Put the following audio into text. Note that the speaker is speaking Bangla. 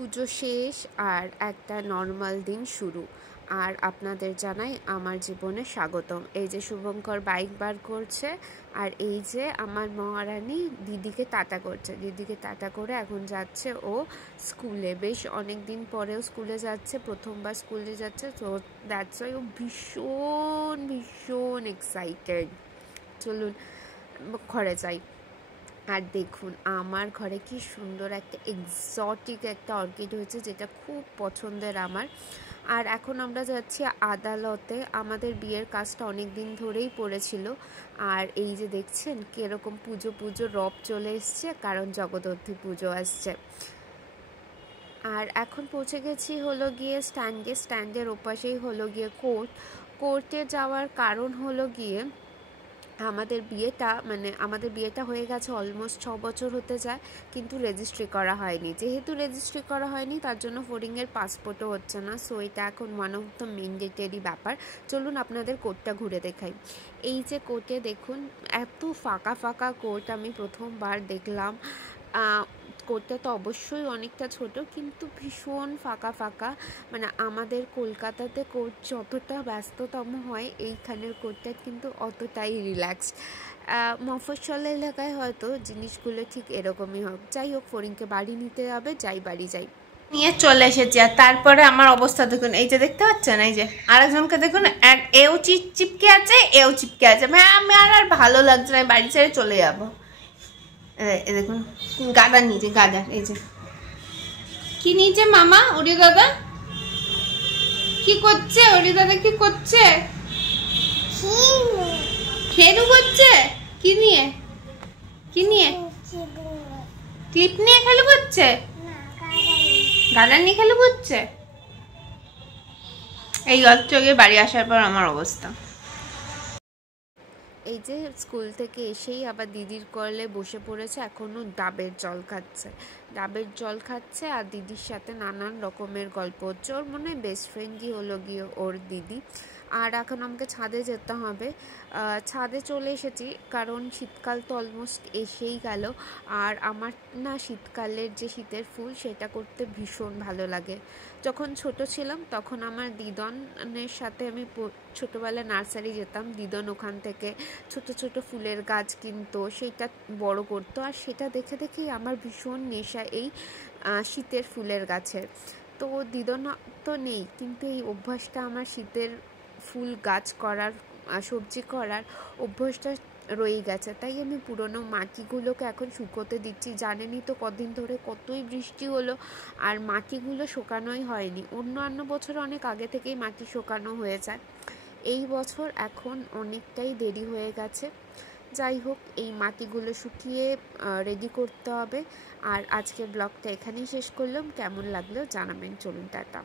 পুজো শেষ আর একটা নর্মাল দিন শুরু। আর আপনাদের জানাই আমার জীবনে স্বাগতম। এই যে শুভঙ্কর বাইক বার করছে, আর এই যে আমার মহারানী দিদিকে টাটা করছে। দিদিকে টাটা করে এখন যাচ্ছে ও স্কুলে। বেশ অনেক দিন পরেও স্কুলে যাচ্ছে, প্রথমবার স্কুলে যাচ্ছে, তো দ্যাটস ওয়াই ও ভীষণ ভীষণ এক্সাইটেড। চলুন ঘরে যাই। আর দেখুন আমার ঘরে কি সুন্দর একটা এক্সোটিক একটা অর্কিড হয়েছে, যেটা খুব পছন্দের আমার। আর এখন আমরা যাচ্ছি আদালতে। আমাদের বিয়ের কাজটা অনেক দিন ধরেই পড়েছিল। আর এই যে দেখছেন কীরকম পুজো পুজো রব চলে এসছে, কারণ জগদ্ধাত্রী পুজো আসছে। আর এখন পৌঁছে গেছি হলো গিয়ে স্ট্যান্ডের ওপাশেই হলো গিয়ে কোর্টে যাওয়ার কারণ হলো গিয়ে আমাদের বিয়েটা হয়ে গেছে অলমোস্ট 6 বছর হতে যায়, কিন্তু রেজিস্ট্রি করা হয়নি। যেহেতু রেজিস্ট্রি করা হয়নি, তার জন্য ফরিংয়ের পাসপোর্টও হচ্ছে না। সো এটা এখন ওয়ান অফ দ্য ম্যান্ডেটরি ব্যাপার। চলুন আপনাদের কোর্টটা ঘুরে দেখাই। এই যে কোর্টে দেখুন, এত ফাঁকা ফাঁকা কোর্ট আমি প্রথমবার দেখলাম। কোর্টটা তো অবশ্যই অনেকটা ছোট, কিন্তু ভীষণ ফাঁকা ফাঁকা। মানে আমাদের কলকাতাতে কোর্ট যতটা ব্যস্ততম হয়, এইখানের কোর্টটা কিন্তু অতটাই রিল্যাক্সড। মফস্বল এলাকায় হয়তো জিনিসগুলো ঠিক এরকমই হোক। যাই হোক, ফরিংকে বাড়ি নিতে হবে, বাড়ি যাই। নিয়ে চলে এসেছি। আর তারপরে আমার অবস্থা দেখুন, এই যে দেখতে পাচ্ছেন, এই যে আরেকজনকে দেখুন, এও চিপকে আছে, এও চিপকে আছে। আমি আর ভালো লাগছে না, বাড়ি ছেড়ে চলে যাবো। দেখুন গাদা নিচে, গাদা এই যে কি নিচে মামা, ওরে দাদা কি করছে, ওরে দাদা কি করছে, খেলু করছে, কি নিয়ে ক্লিপ নিয়ে খেলু করছে, গাদা নিয়ে খেলু করছে। এই হচ্ছে বাড়ি আসার পর আমার অবস্থা। এই যে স্কুল থেকে এসেই আবার দিদির কলে বসে পড়েছে, এখনও ডাবের জল খাচ্ছে আর দিদির সাথে নানান রকমের গল্প হচ্ছে। ওর মনে হয় বেস্ট ফ্রেন্ডই হলো গিয়ে ওর দিদি। আর এখন আমাকে ছাদে যেতে হবে। ছাদে চলে এসেছি কারণ শীতকাল তো অলমোস্ট এসেই গেল। আর আমার না শীতকালের যে শীতের ফুল, সেটা করতে ভীষণ ভালো লাগে। যখন ছোট ছিলাম তখন আমার দিদনের সাথে আমি ছোটোবেলায় নার্সারি যেতাম। দিদন ওখান থেকে ছোট ছোট ফুলের গাছ কিনতো, সেইটা বড় করতো। আর সেটা দেখে দেখেই আমার ভীষণ নেশা এই শীতের ফুলের গাছের। তো দিদন তো নেই, কিন্তু এই অভ্যাসটা আমার শীতের ফুল গাছ করার, সবজি করার অভ্যাসটা রয়ে গেছে। তাই আমি পুরনো মাটিগুলোকে এখন শুকোতে দিচ্ছি। জানেনই তো কদিন ধরে কতই বৃষ্টি হলো, আর মাটিগুলো শুকানোই হয়নি। অন্য বছর অনেক আগে থেকেই মাটি শুকানো হয়ে যায়, এই বছর এখন অনেকটাই দেরি হয়ে গেছে। যাই হোক, এই মাটিগুলো শুকিয়ে রেডি করতে হবে। আর আজকের ব্লগটা এখানেই শেষ করলাম। কেমন লাগলো জানাবেন। চলুন টাটা।